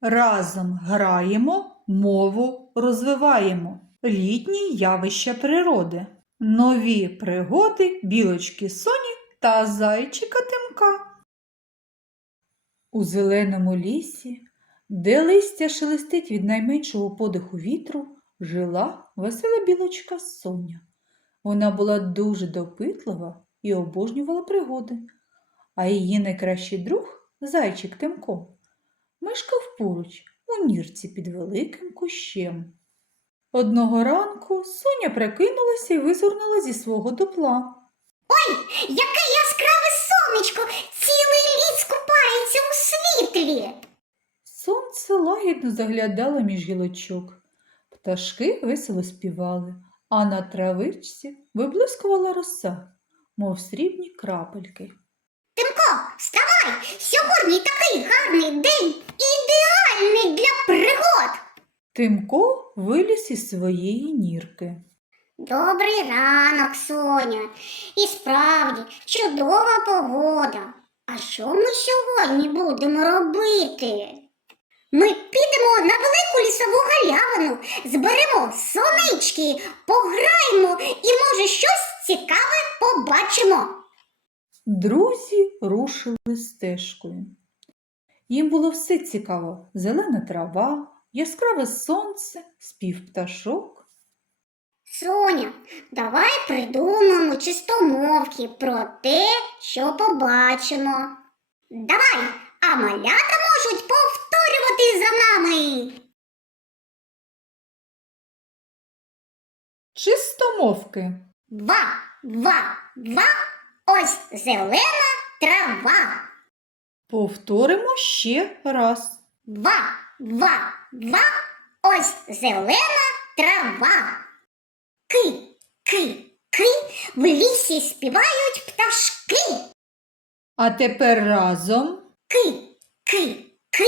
Разом граємо, мову розвиваємо. Літні явища природи. Нові пригоди білочки Соні та зайчика Тимка. У зеленому лісі, де листя шелестить від найменшого подиху вітру, жила весела білочка Соня. Вона була дуже допитлива і обожнювала пригоди, а її найкращий друг, зайчик Тимко, мешкав поруч у нірці під великим кущем. Одного ранку Соня прикинулася і визирнула зі свого дупла. Яке яскраве сонечко! Цілий ліс купається у світлі. Сонце лагідно заглядало між гілочок. Пташки весело співали, а на травичці виблискувала роса, мов срібні крапельки. Тимко, вставай! Сьогодні такий гарний день, ідеальний для пригод. Тимко виліз із своєї нірки. Добрий ранок, Соня. І справді чудова погода. А що ми сьогодні будемо робити? Ми підемо на велику лісову галявину, зберемо сонечки, пограємо і, може, щось. Друзі рушили стежкою. Їм було все цікаво: зелена трава, яскраве сонце, спів пташок. Соня, давай придумаємо чистомовки про те, що побачимо. Давай, а малята можуть повторювати за нами. Чистомовки. Ва, ва, ва, ось зелена трава. Повторимо ще раз. Ва, ва, ва, ось зелена трава. Ки, ки, ки, в лісі співають пташки. А тепер разом. Ки, ки, ки,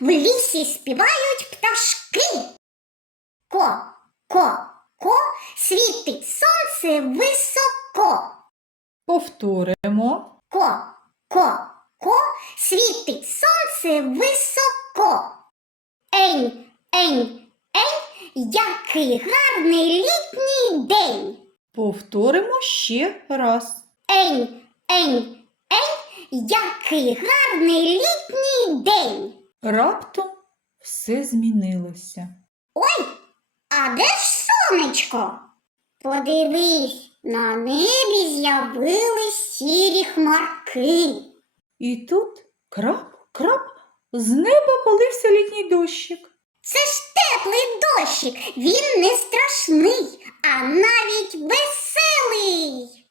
в лісі співають пташки. Ко, ко, ко, світить сонце високо. Повторимо. Ко, ко, ко, світить сонце високо. Ень, ень, ень, який гарний літній день. Повторимо ще раз. Ень, ень, ень, який гарний літній день. Раптом все змінилося. Ой, а де ж сонечко? Подивись, на небі з'явились сірі хмарки. І тут крап, крап, з неба полився літній дощик. Це ж теплий дощик, він не страшний, а навіть веселий.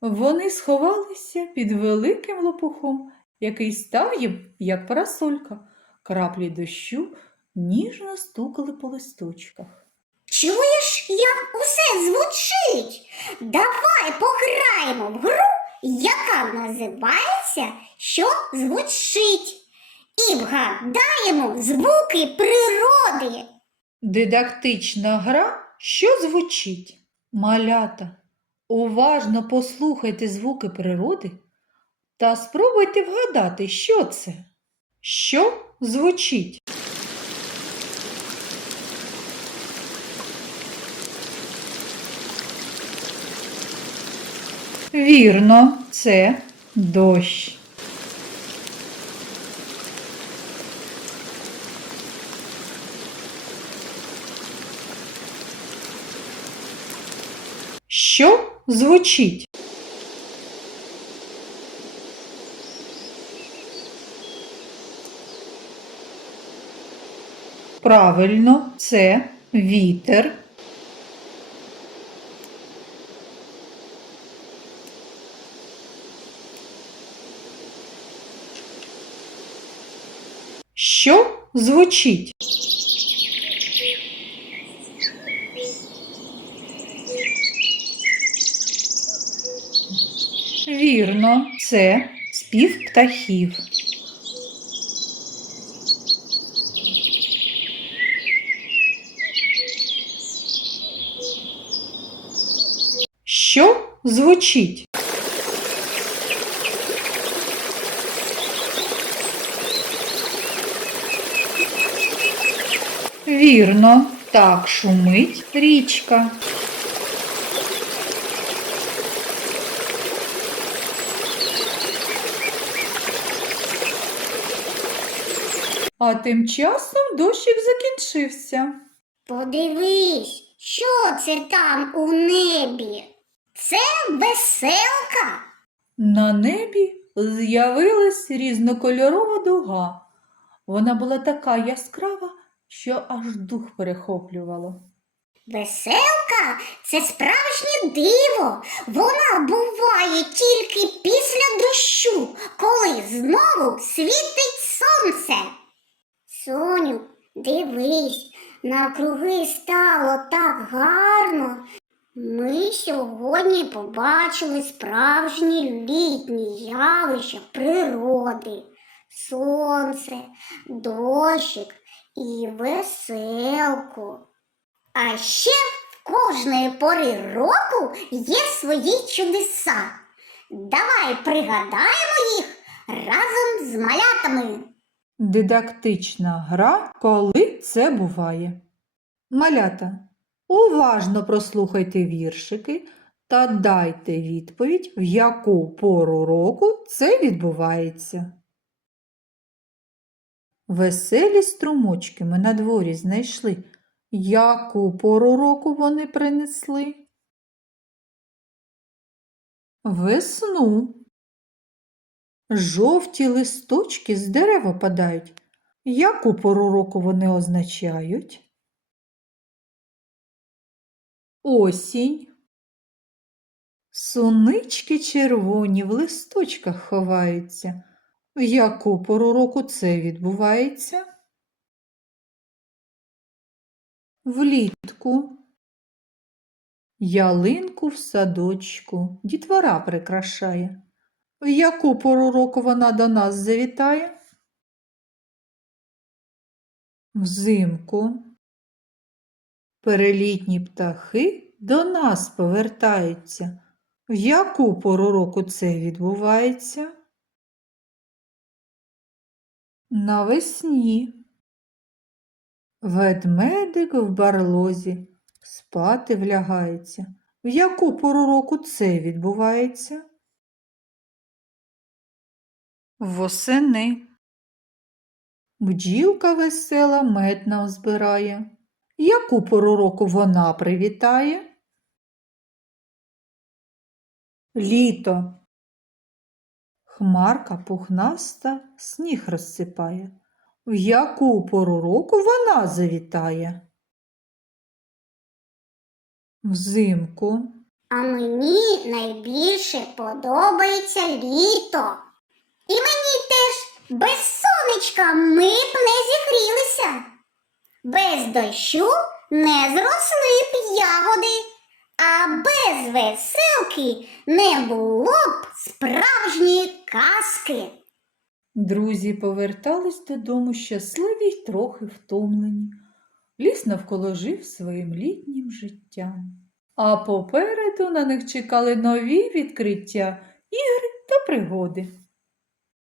Вони сховалися під великим лопухом, який став їм, як парасолька. Краплі дощу ніжно стукали по листочках. Чуєш, як усе звучить? Давай пограємо в гру, яка називається Що звучить. І вгадаємо звуки природи. Дидактична гра, що звучить? Малята, уважно послухайте звуки природи та спробуйте вгадати, що це. Що звучить? Вірно, це дощ. Що звучить? Правильно, це вітер. Що звучить? Вірно, це спів птахів. Що звучить? Вірно, так шумить річка. А тим часом дощик закінчився. Подивись, що це там у небі? Це веселка. На небі з'явилась різнокольорова дуга. Вона була така яскрава, що аж дух перехоплювало. Веселка це справжнє диво. Вона буває тільки після дощу, коли знову світить сонце. Соню, дивись, навкруги стало так гарно. Ми сьогодні побачили справжні літні явища природи, сонце, дощик і веселку. А ще в кожної пори року є свої чудеса. Давай пригадаємо їх разом з малятами. Дидактична гра, коли це буває. Малята, уважно прослухайте віршики та дайте відповідь, в яку пору року це відбувається. Веселі струмочки ми на дворі знайшли. Яку пору року вони принесли? Весну. Жовті листочки з дерева падають. Яку пору року вони означають? Осінь. Сунички червоні в листочках ховаються. В яку пору року це відбувається? Влітку. Ялинку в садочку дітвора прикрашає. В яку пору року вона до нас завітає? Взимку. Перелітні птахи до нас повертаються. В яку пору року це відбувається? Навесні. Ведмедик в барлозі спати влягається. В яку пору року це відбувається? Восени. Бджілка весела мед нам збирає. Яку пору року вона привітає? Літо. Хмарка пухнаста сніг розсипає. В яку пору року вона завітає? Взимку. А мені найбільше подобається літо. І мені теж без сонечка ми б не зігрілися. Без дощу не зросли б ягоди, а без веселки не було б справжньої казки. Друзі повертались додому щасливі й трохи втомлені. Ліс навколо жив своїм літнім життям. А попереду на них чекали нові відкриття, ігри та пригоди.